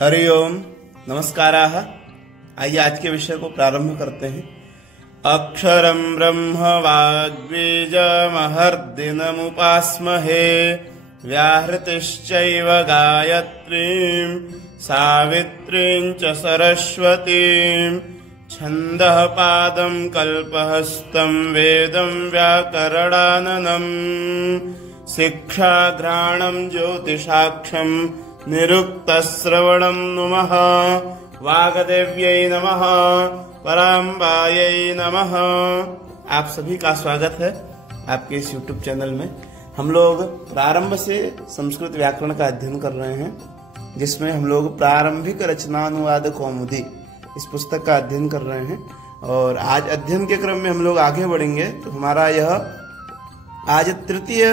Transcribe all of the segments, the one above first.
हरि ओम नमस्काराः। आइए आज के विषय को प्रारंभ करते हैं। अक्षरं ब्रह्म वाग्बीजमहर्दिनमुपास्महे व्याहृतिश्चैव गायत्रीं सावित्रीं च सरस्वतीं छन्दः पादं कल्पहस्तं वेदं व्याकरणाननं शिक्षाघ्राणं ज्योतिषाक्षं निरुक्तश्रवणं नुमः वागदेव्यै नमः पराम्बायै नमः। आप सभी का स्वागत है आपके इस YouTube चैनल में। हम लोग प्रारंभ से संस्कृत व्याकरण का अध्ययन कर रहे हैं, जिसमें हम लोग प्रारंभिक रचनानुवाद कौमुदी इस पुस्तक का अध्ययन कर रहे हैं। और आज अध्ययन के क्रम में हम लोग आगे बढ़ेंगे तो हमारा यह आज तृतीय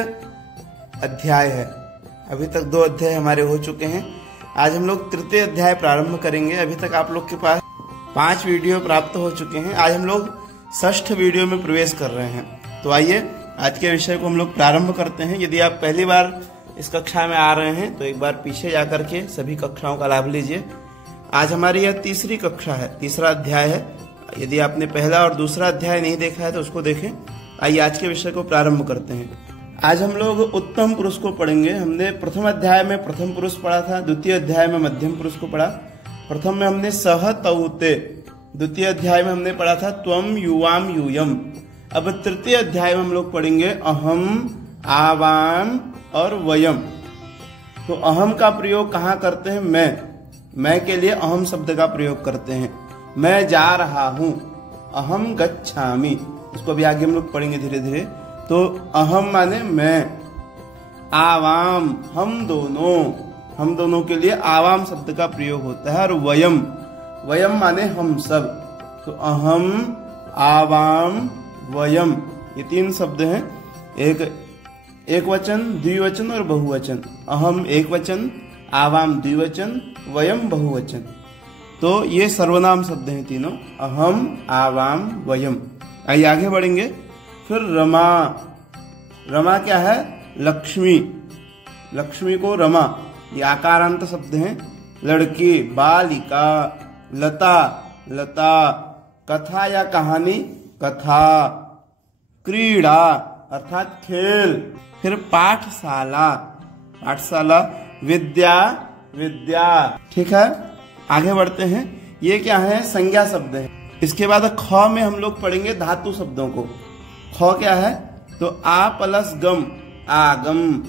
अध्याय है। अभी तक 2 अध्याय हमारे हो चुके हैं। आज हम लोग तृतीय अध्याय प्रारंभ करेंगे। अभी तक आप लोग के पास 5 वीडियो प्राप्त हो चुके हैं। आज हम लोग 6ठ वीडियो में प्रवेश कर रहे हैं। तो आइए आज के विषय को हम लोग प्रारंभ करते हैं। यदि आप पहली बार इस कक्षा में आ रहे हैं तो एक बार पीछे जाकर के सभी कक्षाओं का लाभ लीजिए। आज हमारी यह तीसरी कक्षा है, तीसरा अध्याय है। यदि आपने पहला और दूसरा अध्याय नहीं देखा है तो उसको देखें। आइए आज के विषय को प्रारंभ करते हैं। आज हम लोग उत्तम पुरुष को पढ़ेंगे। हमने प्रथम अध्याय में प्रथम पुरुष पढ़ा था, द्वितीय अध्याय में मध्यम पुरुष को पढ़ा। प्रथम में हमने सह तौते, द्वितीय अध्याय में हमने पढ़ा था त्वम युवाम यूयम। अब तृतीय अध्याय में हम लोग पढ़ेंगे अहम, आवाम और वयम। तो अहम का प्रयोग कहाँ करते हैं? मैं के लिए अहम शब्द का प्रयोग करते हैं। मैं जा रहा हूं, अहम गच्छामि। इसको भी आगे हम लोग पढ़ेंगे धीरे धीरे। तो अहम माने मैं, आवाम हम दोनों के लिए आवाम शब्द का प्रयोग होता है। और वयम माने हम सब। तो अहम, आवाम, वयम ये 3 शब्द हैं। एक वचन, द्विवचन और बहुवचन। अहम एक वचन, आवाम द्विवचन, वयम बहुवचन। तो ये सर्वनाम शब्द हैं तीनों, अहम, आवाम, वयम। आइए आगे बढ़ेंगे। फिर रमा क्या है? लक्ष्मी को रमा, ये आकारांत शब्द हैं। लड़की, बालिका, लता, कथा या कहानी, कथा, क्रीड़ा अर्थात खेल। फिर पाठशाला, विद्या। ठीक है, आगे बढ़ते हैं। ये क्या है? संज्ञा शब्द है। इसके बाद ख में हम लोग पढ़ेंगे धातु शब्दों को। ख क्या है? तो आ प्लस गम, आगम।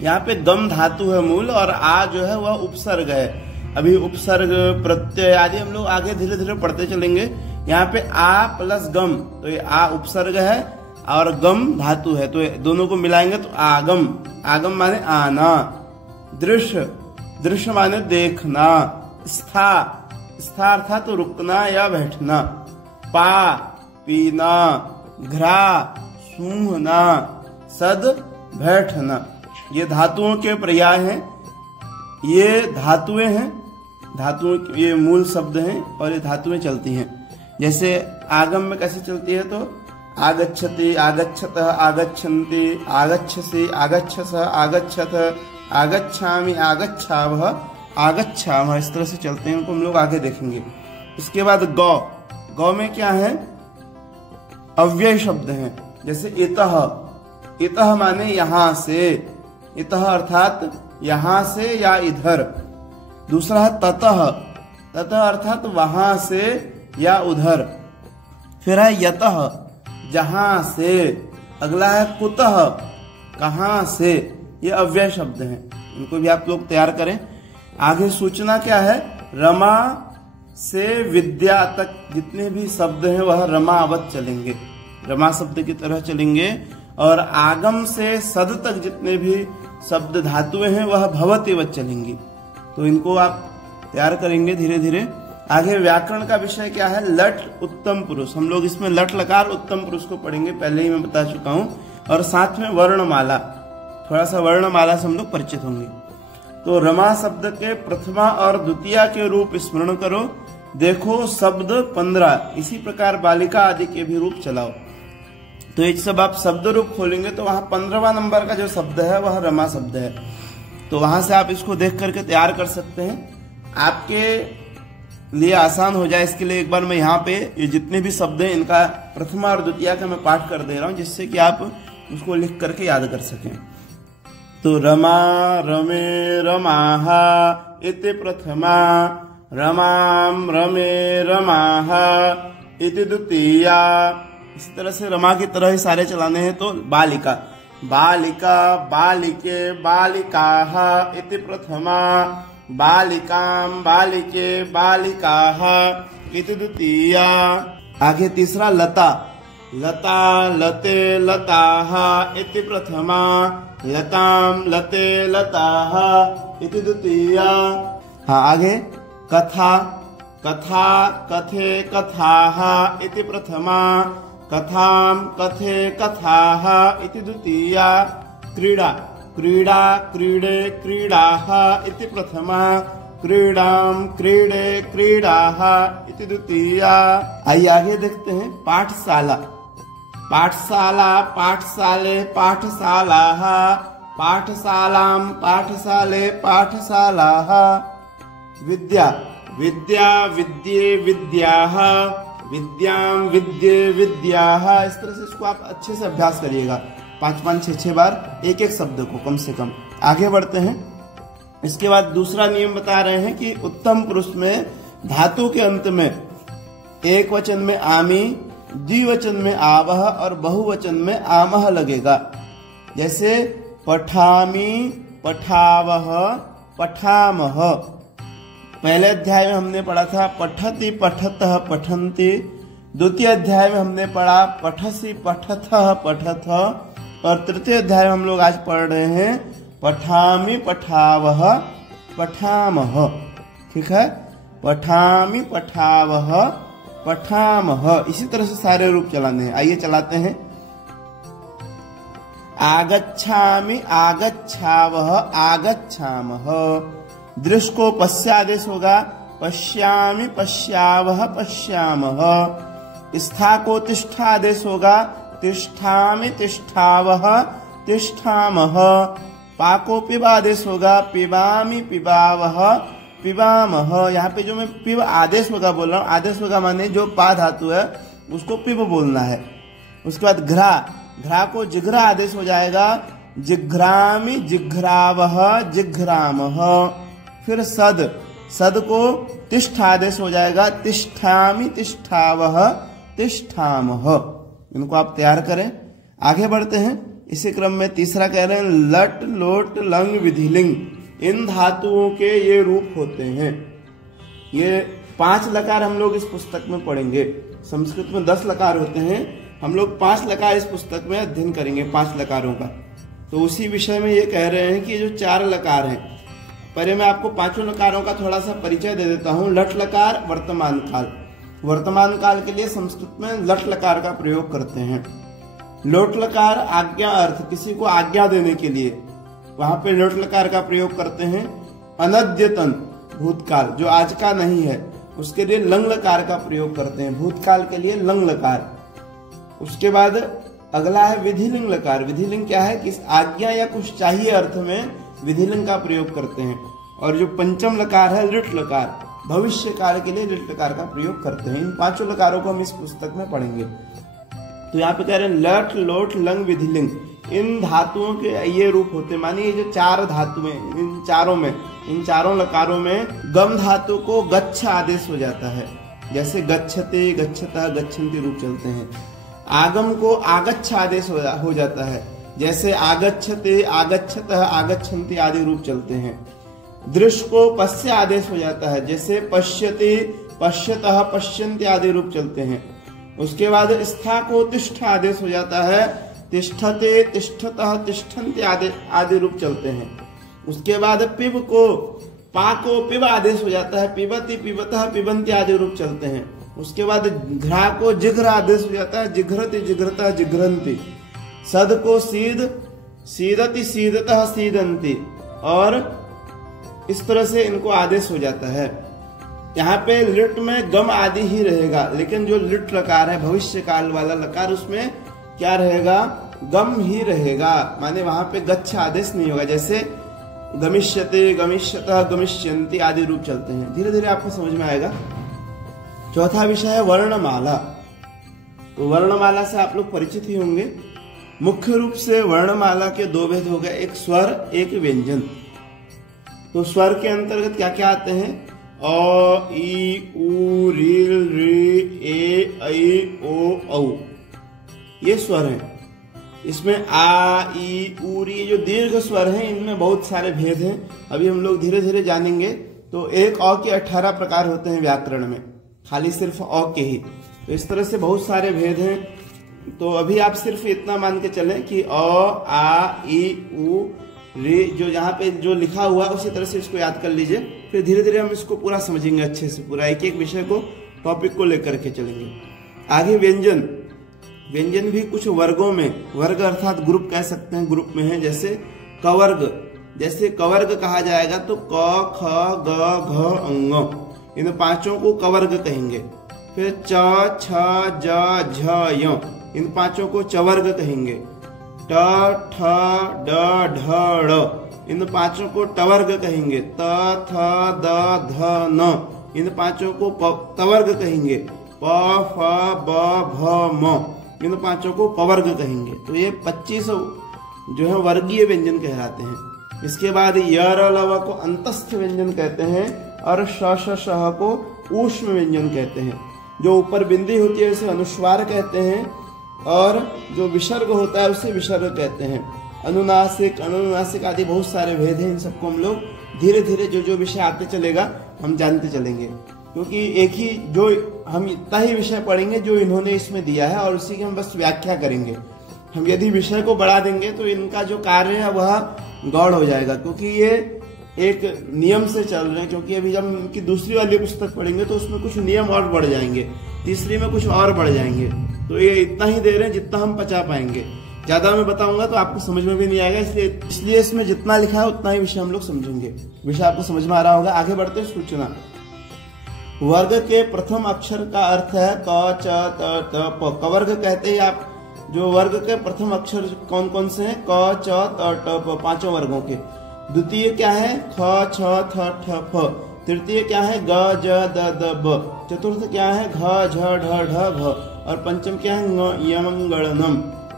यहाँ पे गम धातु है मूल, और आ जो है वह उपसर्ग है। अभी उपसर्ग, प्रत्यय आदि हम लोग आगे धीरे धीरे पढ़ते चलेंगे। यहाँ पे आ प्लस गम, तो ये आ उपसर्ग है और गम धातु है, तो दोनों को मिलाएंगे तो आगम। आगम माने आना। दृश्य माने देखना। स्था अर्थात तो रुकना या बैठना। पीना। घ्रा सूंघना। सद बैठना। ये धातुओं के पर्याय हैं। ये धातुएं हैं, ये मूल शब्द हैं और ये धातुएं चलती हैं। जैसे आगम में कैसे चलती है? तो आगच्छति, आगच्छतः, आगच्छन्ति, आगच्छसि, आगच्छसः, आगच्छत, आगच्छामि, आगच्छावः, आगच्छामः। इस तरह से चलते हैं, उनको हम लोग आगे देखेंगे। इसके बाद गौ में क्या है? अव्यय शब्द हैं। जैसे इतः माने यहां से, इतः अर्थात यहां से या इधर। दूसरा है ततः अर्थात वहां से या उधर। फिर है यतः, जहां से। अगला है कुतः, कहां से। ये अव्यय शब्द हैं, इनको भी आप लोग तैयार करें। आगे सूचना क्या है? रमा से विद्या तक जितने भी शब्द हैं वह रमावत चलेंगे, रमा शब्द की तरह चलेंगे। और आगम से सद तक जितने भी शब्द धातुएं हैं वह भवतिवत चलेंगी। तो इनको आप तैयार करेंगे धीरे धीरे। आगे व्याकरण का विषय क्या है? लट उत्तम पुरुष। हम लोग इसमें लट लकार उत्तम पुरुष को पढ़ेंगे, पहले ही मैं बता चुका हूं। और साथ में वर्णमाला, थोड़ा सा वर्णमाला से हम लोग परिचित होंगे। तो रमा शब्द के प्रथमा और द्वितीया के रूप स्मरण करो। देखो शब्द 15, इसी प्रकार बालिका आदि के भी रूप चलाओ। तो एक सब आप शब्द रूप खोलेंगे तो वहां 15वां नंबर का जो शब्द है वह रमा शब्द है। तो वहां से आप इसको देख करके तैयार कर सकते हैं। आपके लिए आसान हो जाए इसके लिए एक बार मैं यहाँ पे ये जितने भी शब्द हैं इनका प्रथमा और द्वितीया का मैं पाठ कर दे रहा हूँ, जिससे कि आप उसको लिख करके याद कर सकें। तो रमा रमे रमाहा इति प्रथमा, रमाम रमे रमाहा इति द्वितीया। इस तरह से रमा की तरह ही सारे चलाने हैं। तो बालिका, बालिका बालिके बालिकाहा इति प्रथमा, बालिकाम बालिके बालिकाः इति द्वितीया। आगे तीसरा लता, लता लते लताः इति प्रथमा, लताम लते लताः इति द्वितीया। हाँ, आगे कथा, कथा कथे कथाः इति प्रथमा, कथाम कथे कथाः इति द्वितीया। क्रीड़ा, क्रीड़ा क्रीडे क्रीडाः इति प्रथमा, क्रीडाम क्रीडे क्रीडाः इति द्वितीया। आइए आगे देखते हैं पाठशाला, पाठशाला पाठशाले पाठशालाः, पाठशालाम पाठशाले पाठशालाः। विद्या, विद्या विद्ये विद्याः, विद्याम विद्ये विद्याः। इस तरह से इसको आप अच्छे से अभ्यास करिएगा, 5-5, 6-6 बार एक एक शब्द को कम से कम। आगे बढ़ते हैं। इसके बाद दूसरा नियम बता रहे हैं कि उत्तम पुरुष में धातु के अंत में एक वचन में आमी, द्विवचन में आवह और बहुवचन में आमह लगेगा। जैसे पठामी, पठावह, पठामह। पहले अध्याय में हमने पढ़ा था पठति पठतः पठन्ति, द्वितीय अध्याय में हमने पढ़ा पठसी पठथः पठथ, और तृतीय अध्याय में हम लोग आज पढ़ रहे हैं पठामी पठावह पठामह। ठीक है, पठामी पठावह पठामह। इसी तरह से सारे रूप चलाने हैं। आइए चलाते हैं। आगच्छामि आगच्छावह आगच्छामः। दृश्य को पश्चादेश होगा, पश्यामि पश्यावह पश्यामः। स्था को तिष्ठादेश होगा, तिष्ठामि तिष्ठावह तिष्ठामः। पा को पिबादेश होगा, पिबामि पिबावह पिबामह। यहाँ पे जो मैं पिब आदेश होगा बोल रहा हूँ, आदेश होगा माने जो पा धातु है उसको पिब बोलना है। उसके बाद घ्रा, घ्रा को जिघ्रा आदेश हो जाएगा, जिघ्रामि जिघ्रावह जिघ्रामः। फिर सद, सद को तिष्ठ आदेश हो जाएगा, तिष्ठामि तिष्ठावह तिष्ठामः। इनको आप तैयार करें। आगे बढ़ते हैं। इसी क्रम में तीसरा कह रहे हैं लट लोट लंग विधिलिंग। इन धातुओं के ये रूप होते हैं। ये 5 लकार हम लोग इस पुस्तक में पढ़ेंगे। संस्कृत में 10 लकार होते हैं, हम लोग 5 लकार इस पुस्तक में अध्ययन करेंगे, 5 लकारों का। तो उसी विषय में ये कह रहे हैं कि जो 4 लकार हैं, पहले मैं आपको 5 लकारों का थोड़ा सा परिचय दे देता हूँ। लट लकार वर्तमान काल, वर्तमान काल के लिए संस्कृत में लट लकार का प्रयोग करते हैं। लोट लकार आज्ञा अर्थ, किसी को आज्ञा देने के लिए, वहां पे लोट लकार का प्रयोग करते हैं। अनद्यतन भूतकाल, जो आज का नहीं है, उसके लिए लंग लकार का प्रयोग करते हैं, भूतकाल के लिए लंग लकार। उसके बाद अगला है विधिलिंग लकार। विधिलिंग क्या है, किस आज्ञा या कुछ चाहिए अर्थ में विधिलिंग का प्रयोग करते हैं। और जो पंचम लकार है लिट लकार, भविष्य काल के लिए लिट लकार का प्रयोग करते हैं। इन 5 लकारों को हम इस पुस्तक में पढ़ेंगे। तो यहाँ पे कह रहे हैं लट लोट लंग विधिलिंग। इन धातुओं के ये रूप होते, मानिए जो 4 धातुएं, इन चारों लकारों में गम धातु को गच्छ आदेश हो जाता है। जैसे गच्छते गच्छता गच्छन्ति रूप चलते हैं। आगम को आगच्छ आदेश हो जाता है, जैसे आगच्छते आगच्छतः आगच्छन्ति आदि रूप चलते हैं। दृश्य को पश्य आदेश हो जाता है, जैसे पश्यते पश्यतः पश्यन्ति आदि रूप चलते हैं। उसके बाद स्था को तिष्ठ आदेश हो जाता है, तिष्ठते तिष्ठतः तिष्ठन्ति आदि रूप चलते हैं। उसके बाद पिब को पा को पिब आदेश हो जाता है, पिबति पिबतः पिबन्ति आदि रूप चलते हैं। उसके बाद घ्रा को जिघ्र आदेश हो जाता है, जिघ्रति जिघ्रतः जिघ्रन्ति। सद को सीद सीदति सीदतः सीदन्ति, और इस तरह से इनको आदेश हो जाता है। यहाँ पे लिट में गम आदि ही रहेगा, लेकिन जो लिट लकार है भविष्य काल वाला लकार, उसमें क्या रहेगा, गम ही रहेगा। माने वहां पे गच्छ आदेश नहीं होगा। जैसे गमिष्यते, गमिष्यतः, गमिष्यन्ति आदि रूप चलते हैं। धीरे धीरे आपको समझ में आएगा। चौथा विषय है वर्णमाला। तो वर्णमाला से आप लोग परिचित ही होंगे। मुख्य रूप से वर्णमाला के दो भेद हो गए, एक स्वर, एक व्यंजन। तो स्वर के अंतर्गत क्या क्या आते हैं? अ, ई, उ, ऋ, ए, ऐ, ओ, औ, ये स्वर हैं। इसमें आ, ई, उ, री, जो दीर्घ स्वर हैं, इनमें बहुत सारे भेद हैं। अभी हम लोग धीरे धीरे जानेंगे। तो एक अ के 18 प्रकार होते हैं व्याकरण में, खाली सिर्फ अ के ही। तो इस तरह से बहुत सारे भेद हैं। तो अभी आप सिर्फ इतना मान के चलें कि अ, आ, ई, उ, री, जो यहाँ पे जो लिखा हुआ उसी तरह से इसको याद कर लीजिए। फिर धीरे धीरे हम इसको पूरा समझेंगे अच्छे से, पूरा एक एक विषय को, टॉपिक को लेकर के चलेंगे आगे। व्यंजन, व्यंजन भी कुछ वर्गों में, वर्ग अर्थात ग्रुप कह सकते हैं, ग्रुप में है। जैसे कवर्ग, जैसे कवर्ग कहा जाएगा तो क, ख, ग, घ, अंग, इन पांचों को कवर्ग कहेंगे। फिर च, छ, ज, झ, य, इन पांचों को चवर्ग कहेंगे। ट, ठ, ड, ढ, ड़, इन पांचों को टवर्ग कहेंगे। त, थ, द, ध, न, इन पांचों को तवर्ग कहेंगे। प, फ, ब, भ, म, इन पांचों को पवर्ग कहेंगे। तो ये 25 जो है वर्गीय व्यंजन कहलाते हैं। इसके बाद य, र, ल, व को अंतस्थ व्यंजन कहते हैं और श, श, श को ऊष्म व्यंजन कहते हैं। जो ऊपर बिंदी होती है उसे अनुस्वार कहते हैं और जो विसर्ग होता है उसे विसर्ग कहते हैं। अनुनासिक, अनुनासिक आदि बहुत सारे भेद हैं। इन सबको हम लोग धीरे धीरे जो जो विषय आते चलेगा हम जानते चलेंगे, क्योंकि एक ही जो हम इतना ही विषय पढ़ेंगे जो इन्होंने इसमें दिया है और उसी की हम बस व्याख्या करेंगे। हम यदि विषय को बढ़ा देंगे तो इनका जो कार्य है वह गौड़ हो जाएगा, क्योंकि ये एक नियम से चल रहे हैं। क्योंकि अभी जब इनकी दूसरी वाली पुस्तक पढ़ेंगे तो उसमें कुछ नियम और बढ़ जाएंगे, तीसरी में कुछ और बढ़ जाएंगे। तो ये इतना ही दे रहे हैं जितना हम पचा पाएंगे। ज्यादा मैं बताऊंगा तो आपको समझ में भी नहीं आएगा, इसलिए इसमें जितना लिखा है उतना ही विषय हम लोग समझेंगे। विषय आपको समझ में आ रहा होगा। आगे बढ़ते हैं। सूचना, वर्ग के प्रथम अक्षर का अर्थ है क, च, त, ट, प। कवर्ग कहते हैं आप। जो वर्ग के प्रथम अक्षर कौन कौन से हैं? क, च, त, ट, प, पांचों वर्गों के। द्वितीय क्या है? ख, छ, थ, ठ, फ। तृतीय क्या है? ग, ज, द, द, ब। चतुर्थ क्या है? घ, झ, ढ, ढ, घ। और पंचम क्या है? ङ, यम, ङ, नम,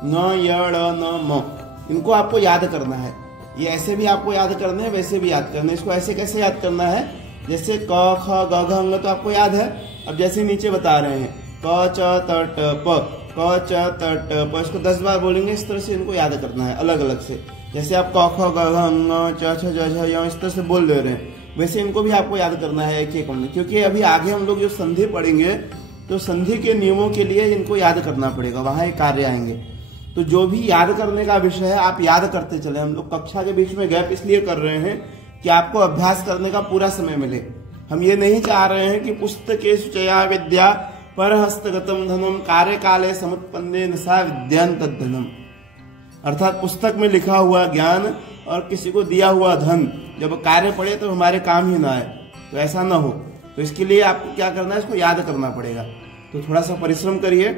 ङ, य, ड़, न, म। इनको आपको याद करना है। ये ऐसे भी आपको याद करने हैं, वैसे भी याद करना है। इसको ऐसे कैसे याद करना है? जैसे क, ख, ग, घ, अंग तो आपको याद है। अब जैसे नीचे बता रहे हैं क, च, त, ट, प, क, च, त, ट, प। इसको 10 बार बोलेंगे। इस तरह से इनको याद करना है अलग अलग से। जैसे आप क, ख, ग, घ, अंग, च, छ, ज, झ, य इस तरह से बोल दे रहे हैं, वैसे इनको भी आपको याद करना है एक एक में। क्योंकि अभी आगे हम लोग जो संधि पढ़ेंगे तो संधि के नियमों के लिए इनको याद करना पड़ेगा, वहां एक कार्य आएंगे। तो जो भी याद करने का विषय है आप याद करते चले। हम लोग कक्षा के बीच में गैप इसलिए कर रहे हैं कि आपको अभ्यास करने का पूरा समय मिले। हम ये नहीं चाह रहे हैं कि पुस्तके सुचया विद्या पर हस्तगतम धनम कार्य काले समुत्पन्ने नसा विद्यान तद्धनम। अर्थात पुस्तक में लिखा हुआ ज्ञान और किसी को दिया हुआ धन जब कार्य पड़े तो हमारे काम ही ना आए, तो ऐसा ना हो। तो इसके लिए आपको क्या करना है? इसको याद करना पड़ेगा। तो थोड़ा सा परिश्रम करिए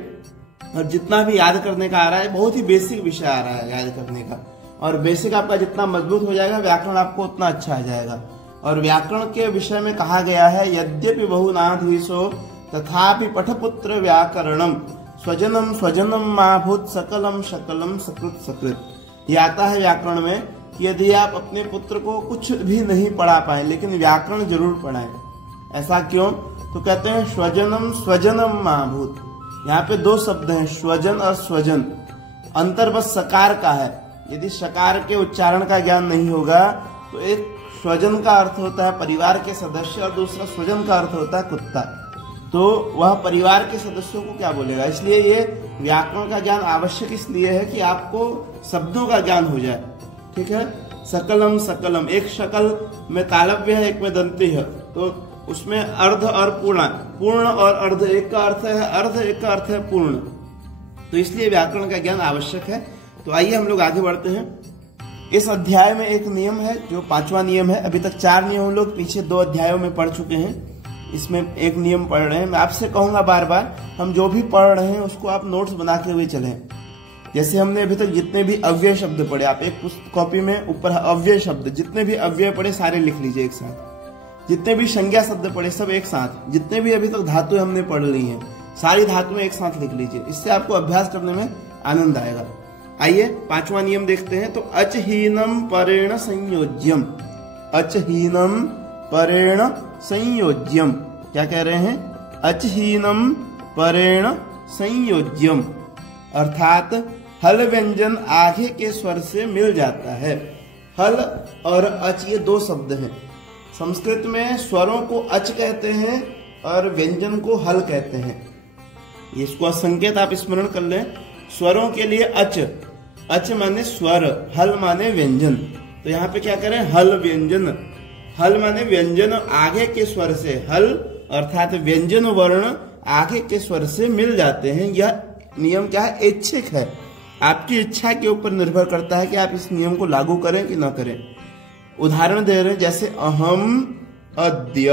और जितना भी याद करने का आ रहा है, बहुत ही बेसिक विषय आ रहा है याद करने का, और बेसिक आपका जितना मजबूत हो जाएगा व्याकरण आपको उतना अच्छा आ जाएगा। और व्याकरण के विषय में कहा गया है यद्यपि बहुनाधीशो तथापि पठपुत्र व्याकरणम स्वजनम स्वजनम माभूत सकलम शकलम सकृत सकृत। ये आता है व्याकरण में कि यदि आप अपने पुत्र को कुछ भी नहीं पढ़ा पाए लेकिन व्याकरण जरूर पढ़ाएं। ऐसा क्यों? तो कहते हैं स्वजनम स्वजनम माभूत। यहाँ पे दो शब्द हैं, स्वजन और स्वजन। अंतर बस सकार का है। यदि सकार के उच्चारण का ज्ञान नहीं होगा तो एक स्वजन का अर्थ होता है परिवार के सदस्य और दूसरा स्वजन का अर्थ होता है कुत्ता। तो वह परिवार के सदस्यों को क्या बोलेगा? इसलिए ये व्याकरण का ज्ञान आवश्यक इसलिए है कि आपको शब्दों का ज्ञान हो जाए। ठीक है। सकलम सकलम, एक शकल में तालव्य है, एक में दंती है, तो उसमें अर्ध और पूर्ण, पूर्ण और अर्ध, एक का अर्थ है अर्ध, एक का अर्थ है पूर्ण। तो इसलिए व्याकरण का ज्ञान आवश्यक है। तो आइए हम लोग आगे बढ़ते हैं। इस अध्याय में एक नियम है जो 5वां नियम है। अभी तक 4 नियम हम लोग पिछले 2 अध्यायों में पढ़ चुके हैं, इसमें एक नियम पढ़ रहे हैं। मैं आपसे कहूंगा बार बार हम जो भी पढ़ रहे हैं उसको आप नोट्स बना के हुए चलें। जैसे हमने अभी तक जितने भी अव्यय शब्द पढ़े, आप एक पुस्तक कॉपी में ऊपर अव्यय शब्द, जितने भी अव्यय पढ़े सारे लिख लीजिए एक साथ। जितने भी संज्ञा शब्द पढ़े सब एक साथ। जितने भी अभी तक धातु हमने पढ़ ली हैं सारी धातुएं एक साथ लिख लीजिए। इससे आपको अभ्यास करने में आनंद आएगा। आइए 5वां नियम देखते हैं। तो अचहीनम परेण संयोज्यम, अचहीनम परेण संयोज्यम, क्या कह रहे हैं? अचहीनम परेण संयोज्यम, अर्थात हल व्यंजन आगे के स्वर से मिल जाता है। हल और अच ये दो शब्द हैं। संस्कृत में स्वरों को अच कहते हैं और व्यंजन को हल कहते हैं। इसको संकेत आप स्मरण कर लें। स्वरों के लिए अच, अच माने स्वर, हल माने व्यंजन। तो यहाँ पे क्या करें? हल व्यंजन। हल माने व्यंजन आगे के स्वर से, हल अर्थात व्यंजन वर्ण आगे के स्वर से मिल जाते हैं। यह नियम क्या है? ऐच्छिक है। आपकी इच्छा के ऊपर निर्भर करता है कि आप इस नियम को लागू करें कि ना करें। उदाहरण दे रहे हैं, जैसे अहम अद्य,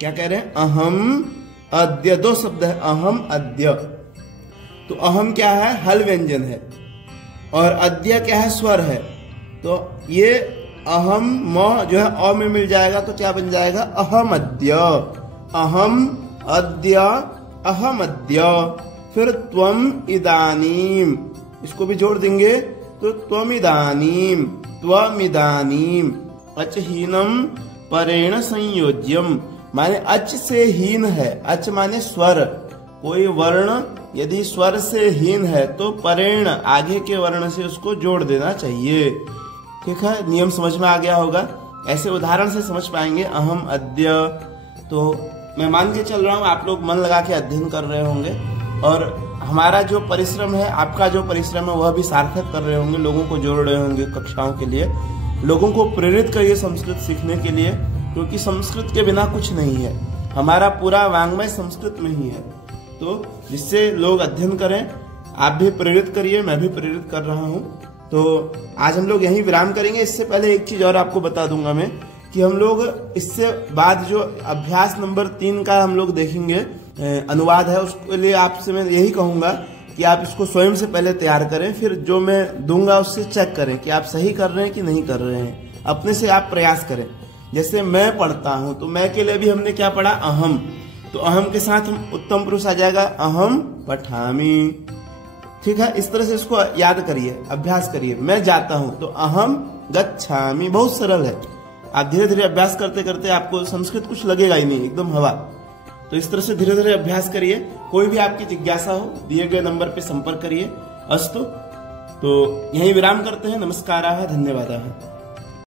क्या कह रहे हैं? अहम अद्य, दो शब्द है, अहम अद्य। तो अहम क्या है? हल व्यंजन है, और अद्य क्या है? स्वर है। तो ये अहम म जो है अ में मिल जाएगा तो क्या बन जाएगा? अहम अद्य, अहम अद्य, अहम अद्य। फिर त्वम इदानीम, इसको भी जोड़ देंगे तो त्वम इदानीम, त्वम इदानीम। अचहीनम परेण संयोज्यम, माने अच से हीन है। अच माने स्वर, कोई वर्ण यदि स्वर से हीन है तो परेण आगे के वर्ण से उसको जोड़ देना चाहिए। ठीक है, नियम समझ में आ गया होगा। ऐसे उदाहरण से समझ पाएंगे। अहम अद्य, तो मैं मान के चल रहा हूँ आप लोग मन लगा के अध्ययन कर रहे होंगे, और हमारा जो परिश्रम है, आपका जो परिश्रम है वह भी सार्थक कर रहे होंगे। लोगों को जोड़ रहे होंगे कक्षाओं के लिए। लोगों को प्रेरित करिए संस्कृत सीखने के लिए, क्योंकि संस्कृत के बिना कुछ नहीं है। हमारा पूरा वांग्मय संस्कृत में ही है। तो जिससे लोग अध्ययन करें, आप भी प्रेरित करिए, मैं भी प्रेरित कर रहा हूँ। तो आज हम लोग यहीं विराम करेंगे। इससे पहले एक चीज और आपको बता दूंगा मैं, कि हम लोग इससे बाद जो अभ्यास नंबर 3 का हम लोग देखेंगे, अनुवाद है, उसके लिए आपसे मैं यही कहूंगा कि आप इसको स्वयं से पहले तैयार करें। फिर जो मैं दूंगा उससे चेक करें कि आप सही कर रहे हैं कि नहीं कर रहे हैं। अपने से आप प्रयास करें। जैसे मैं पढ़ता हूं तो मैं के लिए भी हमने क्या पढ़ा? अहम। तो अहम के साथ उत्तम पुरुष आ जाएगा, अहम पठामी। ठीक है, इस तरह से इसको याद करिए, अभ्यास करिए। मैं जाता हूं तो अहम गच्छामि। बहुत सरल है। आप धीरे धीरे अभ्यास करते करते आपको संस्कृत कुछ लगेगा ही नहीं, एकदम हवा। तो इस तरह से धीरे धीरे अभ्यास करिए। कोई भी आपकी जिज्ञासा हो, दिए गए नंबर पे संपर्क करिए। अस्तु। तो यहीं विराम करते हैं। नमस्कार, धन्यवाद।